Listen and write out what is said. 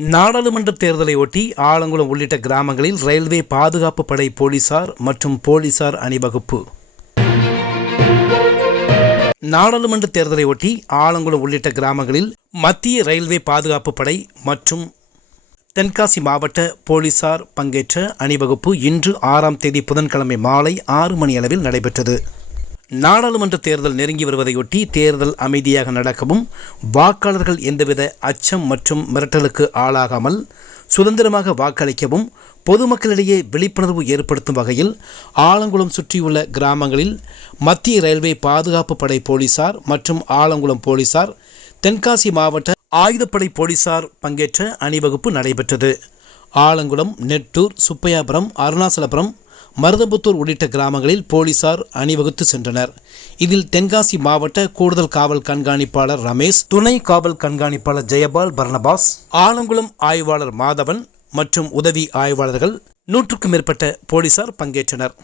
நாடாளுமன்ற தேர்தலை ஒட்டி ஆலங்குளம் உள்ளிட்ட கிராமங்களில் ரயில்வே பாதுகாப்பு படை போலீசார் மற்றும் போலீசார் அணிவகுப்பு. நாடாளுமன்ற தேர்தலை ஒட்டி ஆலங்குளம் உள்ளிட்ட கிராமங்களில் மத்திய ரயில்வே பாதுகாப்பு படை மற்றும் தென்காசி மாவட்ட போலீசார் பங்கேற்ற அணிவகுப்பு இன்று ஆறாம் தேதி புதன்கிழமை மாலை ஆறு மணி அளவில் நடைபெற்றது. நாடாளுமன்ற தேர்தல் நெருங்கி வருவதையொட்டி தேர்தல் அமைதியாக நடக்கவும் வாக்காளர்கள் எந்தவித அச்சம் மற்றும் மிரட்டலுக்கு ஆளாகாமல் சுதந்திரமாக வாக்களிக்கவும் பொதுமக்களிடையே விழிப்புணர்வு ஏற்படுத்தும் வகையில் ஆலங்குளம் சுற்றியுள்ள கிராமங்களில் மத்திய ரயில்வே பாதுகாப்பு படை போலீசார் மற்றும் ஆலங்குளம் போலீசார் தென்காசி மாவட்ட ஆயுதப்படை போலீசார் பங்கேற்ற அணிவகுப்பு நடைபெற்றது. ஆலங்குளம் நெட்டூர் சுப்பையாபுரம் அருணாசலபுரம் மருதபுத்தூர் உள்ளிட்ட கிராமங்களில் போலீசார் அணிவகுத்து சென்றனர். இதில் தென்காசி மாவட்ட கூடுதல் காவல் கண்காணிப்பாளர் ரமேஷ் துணை காவல் கண்காணிப்பாளர் ஜெயபால் பர்னபாஸ் ஆலங்குளம் ஆய்வாளர் மாதவன் மற்றும் உதவி ஆய்வாளர்கள் நூற்றுக்கும் மேற்பட்ட போலீசார் பங்கேற்றனர்.